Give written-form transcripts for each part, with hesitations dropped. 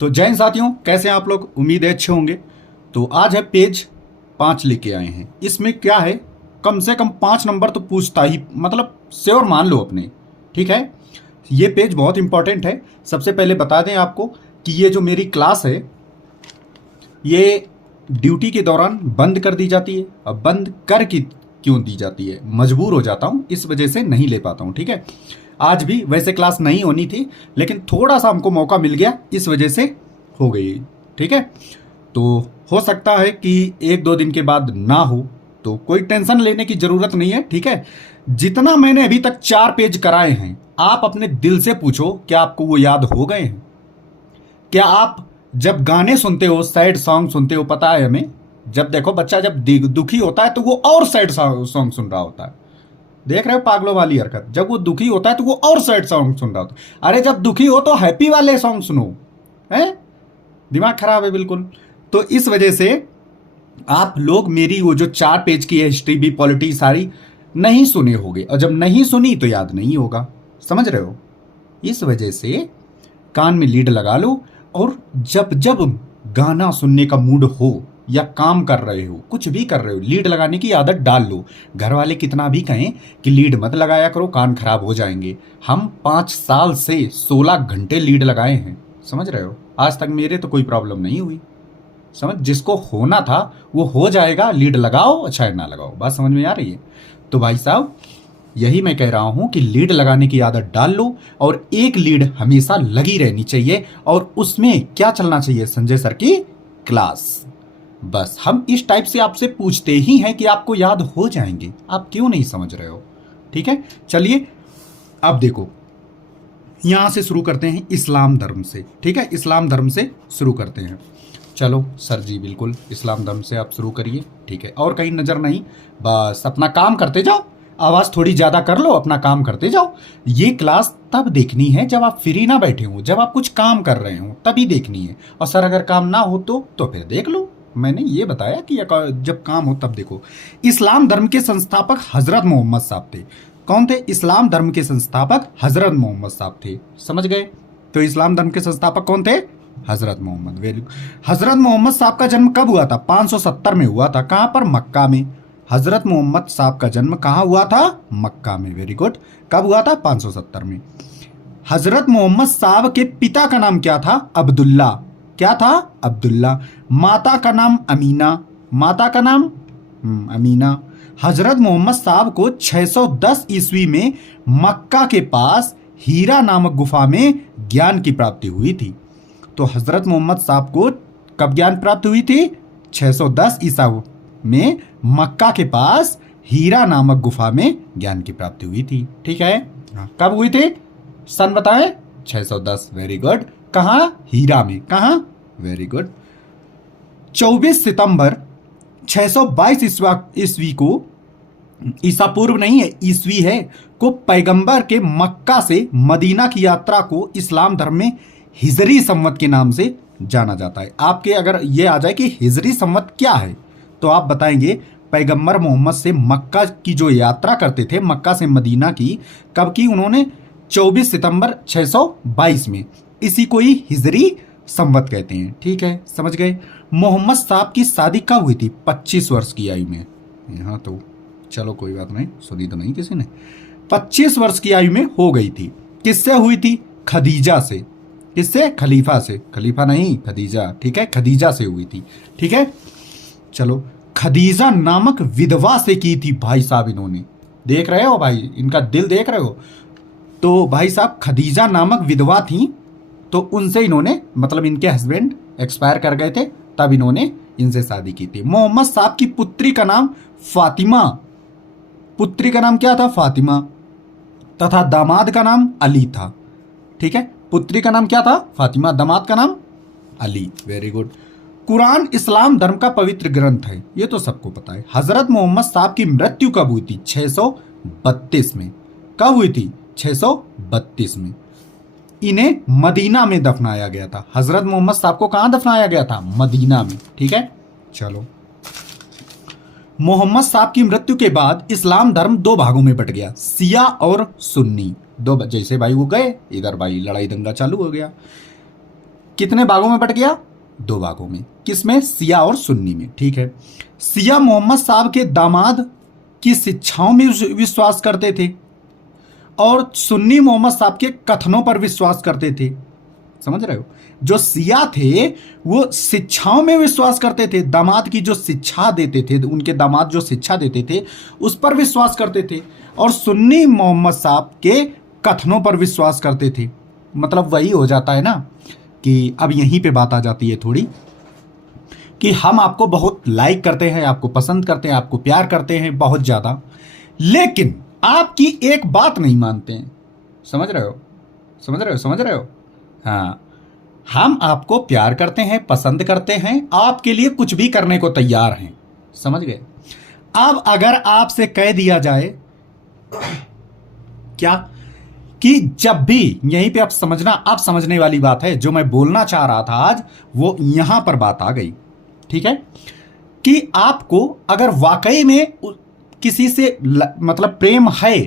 तो जय हिंद साथियों, कैसे हैं आप लोग। उम्मीद है अच्छे होंगे। तो आज है पेज 5 लेके आए हैं। इसमें क्या है, कम से कम 5 नंबर तो पूछता ही, मतलब श्योर मान लो अपने। ठीक है, ये पेज बहुत इंपॉर्टेंट है। सबसे पहले बता दें आपको कि ये जो मेरी क्लास है ये ड्यूटी के दौरान बंद कर दी जाती है। अब बंद कर की क्यों दी जाती है, मजबूर हो जाता हूँ, इस वजह से नहीं ले पाता हूँ। ठीक है, आज भी वैसे क्लास नहीं होनी थी, लेकिन थोड़ा सा हमको मौका मिल गया, इस वजह से हो गई। ठीक है, तो हो सकता है कि 1-2 दिन के बाद ना हो, तो कोई टेंशन लेने की जरूरत नहीं है। ठीक है, जितना मैंने अभी तक 4 पेज कराए हैं, आप अपने दिल से पूछो, क्या आपको वो याद हो गए हैं? क्या आप जब गाने सुनते हो, सैड सॉन्ग सुनते हो, पता है हमें, जब देखो बच्चा जब दुखी होता है तो वो और सैड सॉन्ग सुन रहा होता है। देख रहे हो पागलों वाली हरकत, जब वो दुखी होता है तो वो और सैड सॉन्ग सुन रहा होता है। अरे जब दुखी हो तो हैप्पी वाले सॉन्ग सुनो। है, दिमाग खराब है बिल्कुल। तो इस वजह से आप लोग मेरी वो जो 4 पेज की है हिस्ट्री भी, पॉलिटी सारी नहीं सुने होगे, और जब नहीं सुनी तो याद नहीं होगा। समझ रहे हो? इस वजह से कान में लीड लगा लो, और जब जब गाना सुनने का मूड हो या काम कर रहे हो, कुछ भी कर रहे हो, लीड लगाने की आदत डाल लो। घर वाले कितना भी कहें कि लीड मत लगाया करो, कान खराब हो जाएंगे, हम 5 साल से 16 घंटे लीड लगाए हैं। समझ रहे हो? आज तक मेरे तो कोई प्रॉब्लम नहीं हुई। समझ, जिसको होना था वो हो जाएगा। लीड लगाओ चाहे ना लगाओ, बात समझ में आ रही है? तो भाई साहब, यही मैं कह रहा हूं कि लीड लगाने की आदत डाल लो, और एक लीड हमेशा लगी रहनी चाहिए, और उसमें क्या चलना चाहिए, संजय सर की क्लास। बस हम इस टाइप से आपसे पूछते ही हैं कि आपको याद हो जाएंगे, आप क्यों नहीं समझ रहे हो? ठीक है, चलिए अब देखो, यहां से शुरू करते हैं इस्लाम धर्म से। ठीक है, इस्लाम धर्म से शुरू करते हैं। चलो सर जी, बिल्कुल इस्लाम धर्म से आप शुरू करिए। ठीक है, और कहीं नजर नहीं, बस अपना काम करते जाओ, आवाज थोड़ी ज्यादा कर लो, अपना काम करते जाओ। ये क्लास तब देखनी है जब आप फ्री ना बैठे हो, जब आप कुछ काम कर रहे हो तभी देखनी है। और सर अगर काम ना हो तो फिर देख लो। मैंने ये बताया कि जब काम हो तब देखो। इस्लाम धर्म के संस्थापक हजरत मोहम्मद साहब थे। कौन थे? इस्लाम धर्म के संस्थापक हजरत मोहम्मद साहब थे। समझ गए? तो इस्लाम धर्म के संस्थापक कौन थे? हजरत मोहम्मद। Very good. हजरत मोहम्मद साहब का जन्म कब हुआ था? 570 में हुआ था। कहां पर? मक्का में। हजरत मोहम्मद साहब का जन्म कहां हुआ था? मक्का में। Very good. कब हुआ था? 570 में। हजरत मोहम्मद साहब के पिता का नाम क्या था? अब्दुल्ला। क्या था? अब्दुल्ला। माता का नाम अमीना। माता का नाम अमीना। हजरत मोहम्मद साहब को 610 ईस्वी में मक्का के पास हीरा नामक गुफा में ज्ञान की प्राप्ति हुई थी। तो हजरत मोहम्मद साहब को कब ज्ञान प्राप्त हुई थी? 610 ईसा में मक्का के पास हीरा नामक गुफा में ज्ञान की प्राप्ति हुई थी। ठीक है, कब हुई थी? सन बताएं। 610। Very good. कहां? हीरा में। कहां? Very good. 24 सितंबर 622 ईस्वी को, ईसा पूर्व नहीं है, ईस्वी है, को पैगंबर के मक्का से मदीना की यात्रा को इस्लाम धर्म में हिजरी संवत के नाम से जाना जाता है। आपके अगर ये आ जाए कि हिजरी संवत क्या है, तो आप बताएंगे पैगंबर मोहम्मद से मक्का की जो यात्रा करते थे, मक्का से मदीना की, कब की? उन्होंने 24 सितंबर 622 में। इसी को ही हिजरी संवत कहते हैं। ठीक है, समझ गए? मोहम्मद साहब की शादी कब हुई थी? 25 वर्ष की आयु में। यहाँ तो चलो कोई बात नहीं, सुनी तो नहीं किसी ने। 25 वर्ष की आयु में हो गई थी। किससे हुई थी? खदीजा से। किससे? खलीफा से। खलीफा नहीं, खदीजा। ठीक है, खदीजा से हुई थी। ठीक है, चलो, खदीजा नामक विधवा से की थी भाई साहब इन्होंने। देख रहे हो भाई, इनका दिल देख रहे हो? तो भाई साहब खदीजा नामक विधवा थी, तो उनसे इन्होंने, मतलब इनके हस्बैंड एक्सपायर कर गए थे, तब इन्होंने इनसे शादी की थी। मोहम्मद साहब की पुत्री का नाम फातिमा। पुत्री का नाम क्या था? फातिमा। तथा दामाद का नाम अली था। ठीक है, पुत्री का नाम क्या था? फातिमा। दामाद का नाम अली। Very good. कुरान इस्लाम धर्म का पवित्र ग्रंथ है, ये तो सबको पता है। हजरत मोहम्मद साहब की मृत्यु कब हुई थी? 632 में। कब हुई थी? 632 में। इन्हें मदीना में दफनाया गया था। हजरत मोहम्मद साहब को कहां दफनाया गया था? मदीना में। ठीक है, चलो। मोहम्मद साहब की मृत्यु के बाद इस्लाम धर्म 2 भागों में बट गया, सिया और सुन्नी। जैसे भाई वो गए, इधर भाई लड़ाई दंगा चालू हो गया। कितने भागों में बट गया? 2 भागों में। किसमें? शिया और सुन्नी में। ठीक है। शिया मोहम्मद साहब के दामाद की शिक्षाओं में विश्वास करते थे और सुन्नी मोहम्मद साहब के कथनों पर विश्वास करते थे। समझ रहे हो? जो शिया थे वो शिक्षाओं में विश्वास करते थे, दामाद की जो शिक्षा देते थे, उनके दामाद जो शिक्षा देते थे उस पर विश्वास करते थे, और सुन्नी मोहम्मद साहब के कथनों पर विश्वास करते थे। मतलब वही हो जाता है ना कि अब यहीं पे बात आ जाती है थोड़ी कि हम आपको बहुत लाइक करते हैं, आपको पसंद करते हैं, आपको प्यार करते हैं बहुत ज़्यादा, लेकिन आपकी एक बात नहीं मानते हैं। समझ रहे हो? समझ रहे हो? समझ रहे हो? हाँ, हम आपको प्यार करते हैं, पसंद करते हैं, आपके लिए कुछ भी करने को तैयार हैं। समझ गए? अब अगर आपसे कह दिया जाए क्या कि जब भी, यहीं पे आप समझना, आप समझने वाली बात है, जो मैं बोलना चाह रहा था आज वो यहां पर बात आ गई। ठीक है? कि आपको अगर वाकई में किसी से मतलब प्रेम है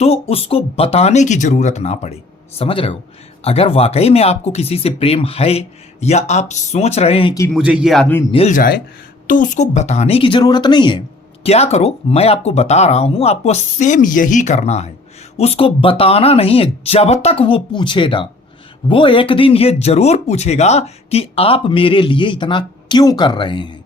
तो उसको बताने की जरूरत ना पड़े। समझ रहे हो? अगर वाकई में आपको किसी से प्रेम है या आप सोच रहे हैं कि मुझे ये आदमी मिल जाए, तो उसको बताने की जरूरत नहीं है। क्या करो, मैं आपको बता रहा हूं, आपको सेम यही करना है। उसको बताना नहीं है जब तक वो पूछे ना। वो एक दिन ये जरूर पूछेगा कि आप मेरे लिए इतना क्यों कर रहे हैं,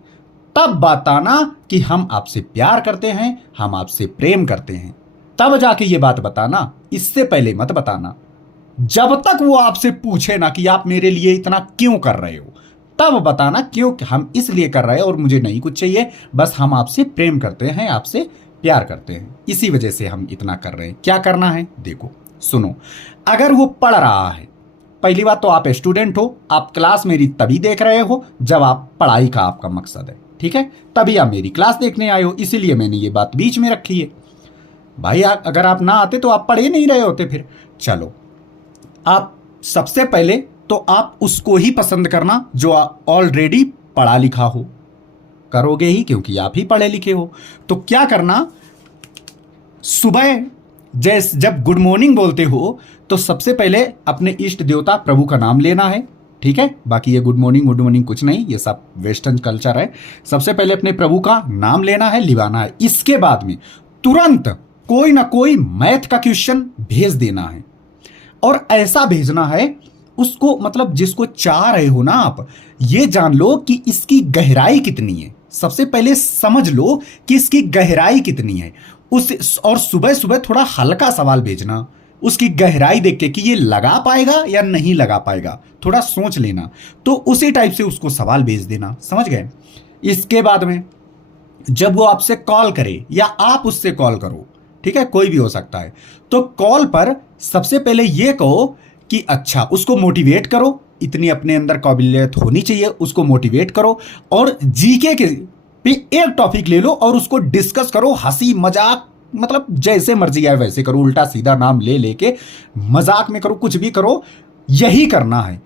तब बताना कि हम आपसे प्यार करते हैं, हम आपसे प्रेम करते हैं, तब जाके ये बात बताना। इससे पहले मत बताना। जब तक वो आपसे पूछे ना कि आप मेरे लिए इतना क्यों कर रहे हो, तब बताना क्यों, हम इसलिए कर रहे हैं और मुझे नहीं कुछ चाहिए, बस हम आपसे प्रेम करते हैं, आपसे प्यार करते हैं, इसी वजह से हम इतना कर रहे हैं। क्या करना है देखो, सुनो। अगर वो पढ़ रहा है, पहली बात तो आप स्टूडेंट हो, आप क्लास मेरी तभी देख रहे हो जब आप पढ़ाई का आपका मकसद है। ठीक है? तभी आप मेरी क्लास देखने आए हो, इसीलिए मैंने ये बात बीच में रखी है। भाई अगर आप ना आते तो आप पढ़ ही नहीं रहे होते फिर। चलो, आप सबसे पहले तो आप उसको ही पसंद करना जो ऑलरेडी पढ़ा लिखा हो। करोगे ही क्योंकि आप ही पढ़े लिखे हो। तो क्या करना, सुबह जब गुड मॉर्निंग बोलते हो तो सबसे पहले अपने इष्ट देवता प्रभु का नाम लेना है। ठीक है? बाकी ये गुड मॉर्निंग कुछ नहीं, ये सब वेस्टर्न कल्चर है। सबसे पहले अपने प्रभु का नाम लेना है, लिवाना है। इसके बाद में तुरंत कोई ना कोई मैथ का क्वेश्चन भेज देना है, और ऐसा भेजना है उसको, मतलब जिसको चाह रहे हो ना आप, ये जान लो कि इसकी गहराई कितनी है। सबसे पहले समझ लो कि इसकी गहराई कितनी है और सुबह सुबह थोड़ा हल्का सवाल भेजना, उसकी गहराई देख के कि ये लगा पाएगा या नहीं लगा पाएगा, थोड़ा सोच लेना। तो उसी टाइप से उसको सवाल भेज देना। समझ गए? इसके बाद में जब वो आपसे कॉल करे या आप उससे कॉल करो, ठीक है, कोई भी हो सकता है, तो कॉल पर सबसे पहले ये कहो कि अच्छा, उसको मोटिवेट करो, इतनी अपने अंदर काबिलियत होनी चाहिए, उसको मोटिवेट करो, और जीके के पे एक टॉपिक ले लो और उसको डिस्कस करो, हंसी मजाक, मतलब जैसे मर्जी आए वैसे करो, उल्टा सीधा नाम ले लेके मजाक में करो, कुछ भी करो, यही करना है।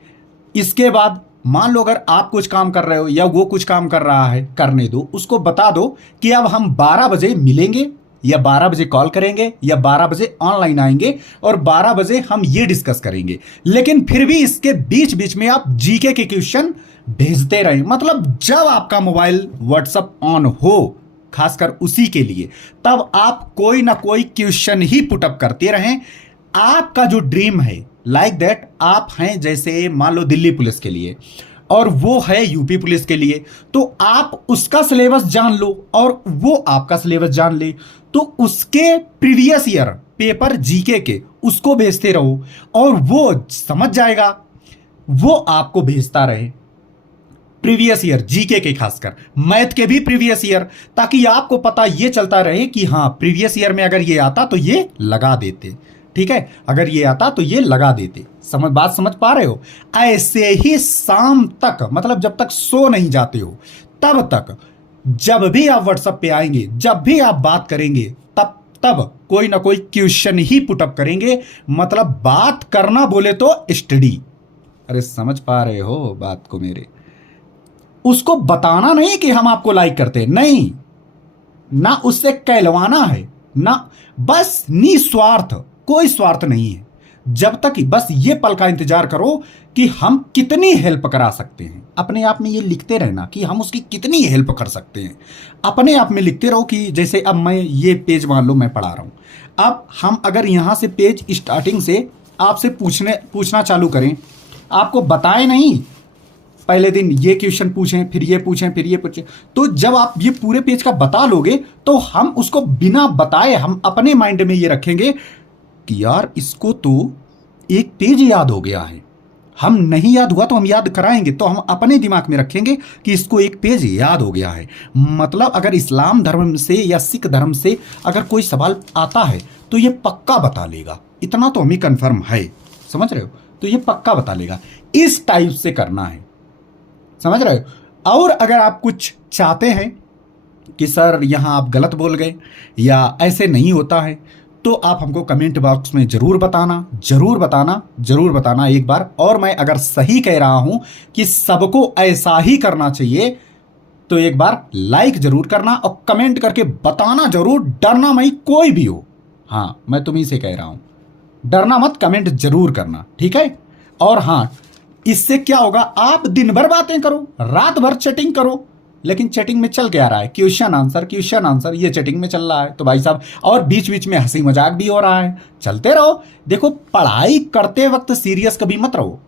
इसके बाद मान लो अगर आप कुछ काम कर रहे हो या वो कुछ काम कर रहा है, करने दो, उसको बता दो कि अब हम 12 बजे मिलेंगे या 12 बजे कॉल करेंगे या 12 बजे ऑनलाइन आएंगे और 12 बजे हम ये डिस्कस करेंगे। लेकिन फिर भी इसके बीच बीच में आप जीके के क्वेश्चन भेजते रहें। मतलब जब आपका मोबाइल व्हाट्सएप ऑन हो, खासकर उसी के लिए, तब आप कोई ना कोई क्वेश्चन ही पुटअप करते रहें। आपका जो ड्रीम है, लाइक दैट, आप हैं जैसे मान लो दिल्ली पुलिस के लिए और वो है यूपी पुलिस के लिए, तो आप उसका सिलेबस जान लो और वो आपका सिलेबस जान ले, तो उसके प्रीवियस ईयर पेपर जीके के उसको भेजते रहो और वो समझ जाएगा, वो आपको भेजता रहे प्रीवियस ईयर जीके के, खासकर मैथ के भी प्रीवियस ईयर, ताकि आपको पता ये चलता रहे कि हाँ, प्रीवियस ईयर में अगर ये आता तो ये लगा देते, ठीक है, अगर ये आता तो ये लगा देते। बात समझ पा रहे हो? ऐसे ही शाम तक, मतलब जब तक सो नहीं जाते हो तब तक, जब भी आप व्हाट्सएप पे आएंगे, जब भी आप बात करेंगे, तब कोई ना कोई क्वेश्चन ही पुटअप करेंगे। मतलब बात करना बोले तो स्टडी। अरे समझ पा रहे हो बात को मेरे? उसको बताना नहीं कि हम आपको लाइक करते हैं, नहीं, ना उससे कहलवाना है, ना, बस निस्वार्थ, कोई स्वार्थ नहीं है। जब तक बस ये पल का इंतजार करो कि हम कितनी हेल्प करा सकते हैं। अपने आप में ये लिखते रहना कि हम उसकी कितनी हेल्प कर सकते हैं। अपने आप में लिखते रहो कि जैसे अब मैं ये पेज मान लो मैं पढ़ा रहा हूँ, अब हम अगर यहाँ से पेज स्टार्टिंग से आपसे पूछना चालू करें, आपको बताए नहीं, पहले दिन ये क्वेश्चन पूछें, फिर ये पूछें, फिर ये पूछें, तो जब आप ये पूरे पेज का बता लोगे तो हम उसको बिना बताए हम अपने माइंड में ये रखेंगे कि यार इसको तो एक पेज याद हो गया है। हम नहीं याद हुआ तो हम याद कराएंगे, तो हम अपने दिमाग में रखेंगे कि इसको एक पेज याद हो गया है। मतलब अगर इस्लाम धर्म से या सिख धर्म से अगर कोई सवाल आता है तो ये पक्का बता लेगा, इतना तो हमें कंफर्म है, समझ रहे हो? तो ये पक्का बता लेगा। इस टाइप से करना है, समझ रहे हो? और अगर आप कुछ चाहते हैं कि सर यहाँ आप गलत बोल गए या ऐसे नहीं होता है, तो आप हमको कमेंट बॉक्स में जरूर बताना, जरूर बताना, जरूर बताना एक बार। और मैं अगर सही कह रहा हूं कि सबको ऐसा ही करना चाहिए तो एक बार लाइक जरूर करना और कमेंट करके बताना जरूर, डरना नहीं कोई भी हो। हाँ, मैं तुम्ही से कह रहा हूं, डरना मत, कमेंट जरूर करना, ठीक है? और हाँ, इससे क्या होगा, आप दिन भर बातें करो, रात भर चैटिंग करो, लेकिन चैटिंग में चल क्या रहा है? क्वेश्चन आंसर, ये चैटिंग में चल रहा है। तो भाई साहब, और बीच बीच में हंसी मजाक भी हो रहा है, चलते रहो। देखो, पढ़ाई करते वक्त सीरियस कभी मत रहो,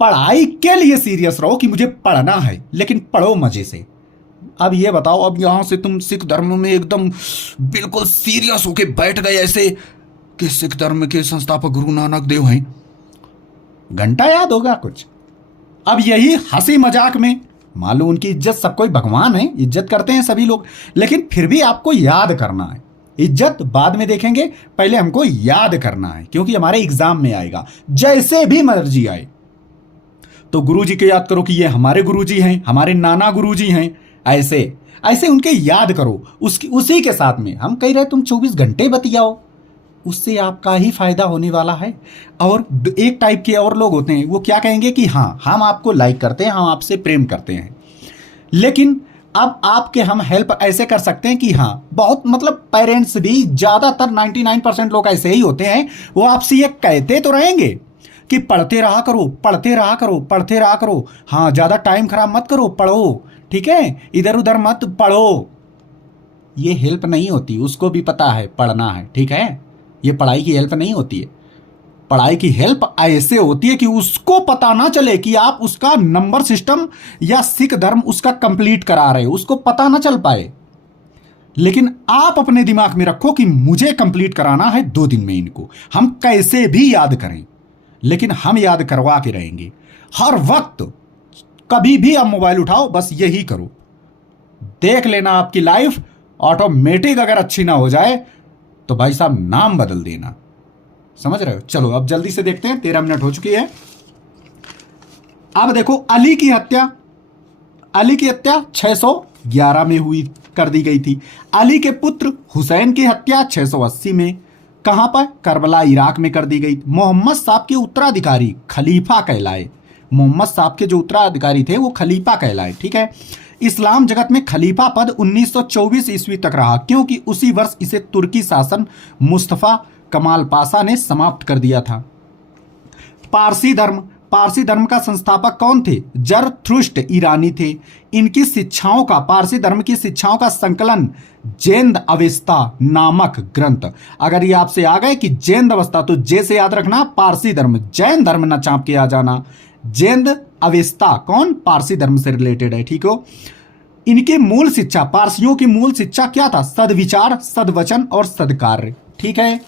पढ़ाई के लिए सीरियस रहो कि मुझे पढ़ना है, लेकिन पढ़ो मजे से। अब ये बताओ, अब यहां से तुम सिख धर्म में एकदम बिल्कुल सीरियस होके बैठ गए ऐसे कि सिख धर्म के संस्थापक गुरु नानक देव हैं, घंटा याद होगा कुछ? अब यही हंसी मजाक में मान लो उनकी इज्जत, सब कोई भगवान है, इज्जत करते हैं सभी लोग, लेकिन फिर भी आपको याद करना है। इज्जत बाद में देखेंगे, पहले हमको याद करना है, क्योंकि हमारे एग्जाम में आएगा। जैसे भी मर्जी आए तो गुरुजी को याद करो कि ये हमारे गुरुजी हैं, हमारे नाना गुरुजी हैं, ऐसे ऐसे उनके याद करो। उसी के साथ में हम कह रहे तुम 24 घंटे बतियाओ, उससे आपका ही फायदा होने वाला है। और एक टाइप के और लोग होते हैं, वो क्या कहेंगे कि हाँ, हम आपको लाइक करते हैं, हम आपसे प्रेम करते हैं, लेकिन अब आपके हम हेल्प ऐसे कर सकते हैं कि हाँ, बहुत मतलब पेरेंट्स भी, ज़्यादातर 99% लोग ऐसे ही होते हैं, वो आपसे ये कहते तो रहेंगे कि पढ़ते रहा करो, पढ़ते रहा करो, पढ़ते रहा करो, हाँ, ज़्यादा टाइम खराब मत करो, पढ़ो, ठीक है, इधर उधर मत पढ़ो। ये हेल्प नहीं होती, उसको भी पता है पढ़ना है, ठीक है? ये पढ़ाई की हेल्प नहीं होती है। पढ़ाई की हेल्प ऐसे होती है कि उसको पता ना चले कि आप उसका नंबर सिस्टम या सिख धर्म उसका कंप्लीट करा रहे हो, उसको पता ना चल पाए, लेकिन आप अपने दिमाग में रखो कि मुझे कंप्लीट कराना है 2 दिन में इनको। हम कैसे भी याद करें, लेकिन हम याद करवा के रहेंगे हर वक्त। कभी भी आप मोबाइल उठाओ, बस यही करो, देख लेना आपकी लाइफ ऑटोमेटिक अगर अच्छी ना हो जाए तो भाई साहब नाम बदल देना, समझ रहे हो? चलो अब जल्दी से देखते हैं, 13 मिनट हो चुकी है। अब देखो, अली की हत्या 611 में हुई, कर दी गई थी। अली के पुत्र हुसैन की हत्या 680 में, कहां पर? करबला, इराक में कर दी गई। मोहम्मद साहब के उत्तराधिकारी खलीफा कहलाए, मोहम्मद साहब के जो उत्तराधिकारी थे वो खलीफा कहलाए, ठीक है? इस्लाम जगत में खलीफा पद 1924 ईस्वी तक रहा, क्योंकि उसी वर्ष इसे तुर्की शासन मुस्तफा कमाल पाशा ने समाप्त कर दिया था। पारसी धर्म का संस्थापक कौन थे? जरथुष्ट्र ईरानी थे। इनकी शिक्षाओं का, पारसी धर्म की शिक्षाओं का संकलन जैन अवेस्ता नामक ग्रंथ। अगर ये आपसे आ गए कि जैन अवस्था, तो जे से याद रखना पारसी धर्म, जैन धर्म ना चाप के आ जाना। जैन अवेस्ता कौन? पारसी धर्म से रिलेटेड है, ठीक हो? इनकी मूल शिक्षा, पारसियों की मूल शिक्षा क्या था? सदविचार, सदवचन और सदकार्य, ठीक है?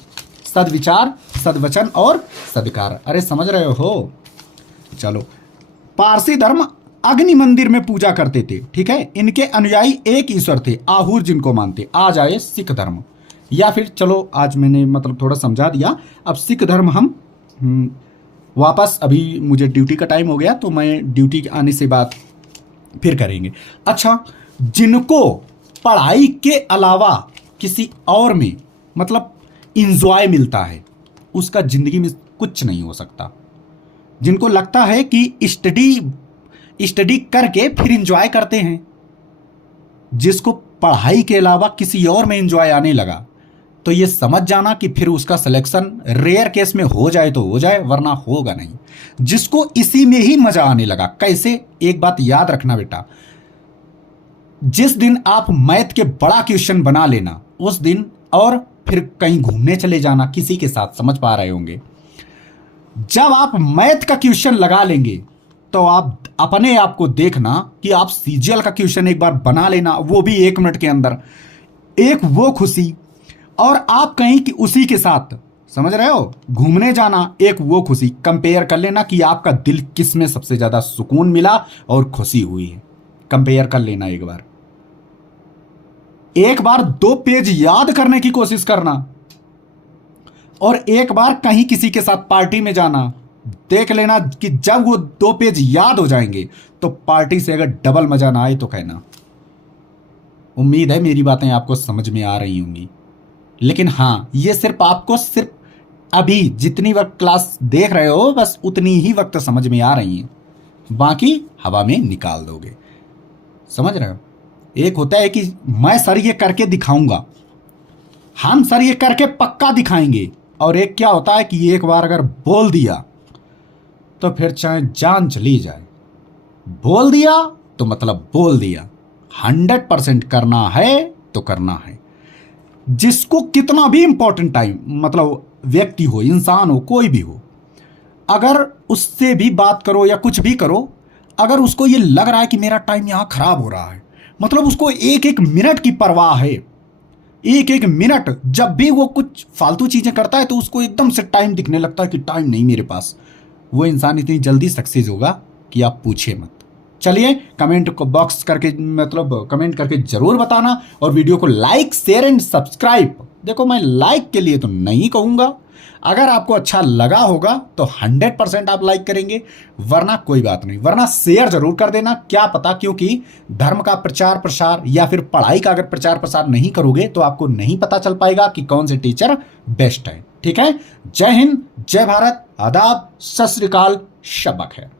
सदविचार, सदवचन और सदकार्य। अरे समझ रहे हो? चलो, पारसी धर्म अग्नि मंदिर में पूजा करते थे, ठीक है? इनके अनुयायी एक ईश्वर थे, आहूर जिनको मानते। आज आए सिख धर्म, या फिर चलो आज मैंने मतलब थोड़ा समझा दिया, अब सिख धर्म हम वापस, अभी मुझे ड्यूटी का टाइम हो गया तो मैं ड्यूटी आने से बाद फिर करेंगे। अच्छा, जिनको पढ़ाई के अलावा किसी और में मतलब इंजॉय मिलता है, उसका जिंदगी में कुछ नहीं हो सकता। जिनको लगता है कि स्टडी करके फिर इंजॉय करते हैं, जिसको पढ़ाई के अलावा किसी और में इंजॉय आने लगा, तो ये समझ जाना कि फिर उसका सिलेक्शन रेयर केस में हो जाए तो हो जाए, वरना होगा नहीं। जिसको इसी में ही मजा आने लगा, कैसे, एक बात याद रखना बेटा, जिस दिन आप मैथ के बड़ा क्वेश्चन बना लेना उस दिन, और फिर कहीं घूमने चले जाना किसी के साथ, समझ पा रहे होंगे। जब आप मैथ का क्वेश्चन लगा लेंगे तो आप अपने आप को देखना कि आप सीजीएल का क्वेश्चन एक बार बना लेना, वो भी 1 मिनट के अंदर, एक वो खुशी, और आप कहीं कि उसी के साथ, समझ रहे हो, घूमने जाना, एक वो खुशी, कंपेयर कर लेना कि आपका दिल किस में सबसे ज्यादा सुकून मिला और खुशी हुई है। कंपेयर कर लेना एक बार 2 पेज याद करने की कोशिश करना, और एक बार कहीं किसी के साथ पार्टी में जाना, देख लेना कि जब वो 2 पेज याद हो जाएंगे तो पार्टी से अगर डबल मजा ना आए तो कहना। उम्मीद है मेरी बातें आपको समझ में आ रही होंगी। लेकिन हाँ, ये सिर्फ आपको सिर्फ अभी जितनी वक्त क्लास देख रहे हो बस उतनी ही वक्त समझ में आ रही हैं, बाकी हवा में निकाल दोगे। समझ रहे हो? एक होता है कि मैं सर ये करके दिखाऊंगा, हम सर ये करके पक्का दिखाएंगे, और एक क्या होता है कि एक बार अगर बोल दिया तो फिर चाहे जान चली जाए, बोल दिया तो मतलब बोल दिया, 100% करना है तो करना है। जिसको कितना भी इंपॉर्टेंट टाइम, मतलब व्यक्ति हो, इंसान हो, कोई भी हो, अगर उससे भी बात करो या कुछ भी करो, अगर उसको ये लग रहा है कि मेरा टाइम यहाँ खराब हो रहा है, मतलब उसको 1-1 मिनट की परवाह है, 1-1 मिनट, जब भी वो कुछ फालतू चीजें करता है तो उसको एकदम से टाइम दिखने लगता है कि टाइम नहीं मेरे पास, वो इंसान इतनी जल्दी सक्सेस होगा कि आप पूछिए मत। चलिए कमेंट को बॉक्स करके, मतलब कमेंट करके जरूर बताना, और वीडियो को लाइक, शेयर एंड सब्सक्राइब। देखो मैं लाइक के लिए तो नहीं कहूंगा, अगर आपको अच्छा लगा होगा तो 100% आप लाइक करेंगे, वरना कोई बात नहीं, वरना शेयर जरूर कर देना। क्या पता, क्योंकि धर्म का प्रचार प्रसार या फिर पढ़ाई का अगर प्रचार प्रसार नहीं करोगे तो आपको नहीं पता चल पाएगा कि कौन से टीचर बेस्ट है। ठीक है? जय हिंद, जय भारत, आदाब, सत श्री अकाल, शब्बा खैर।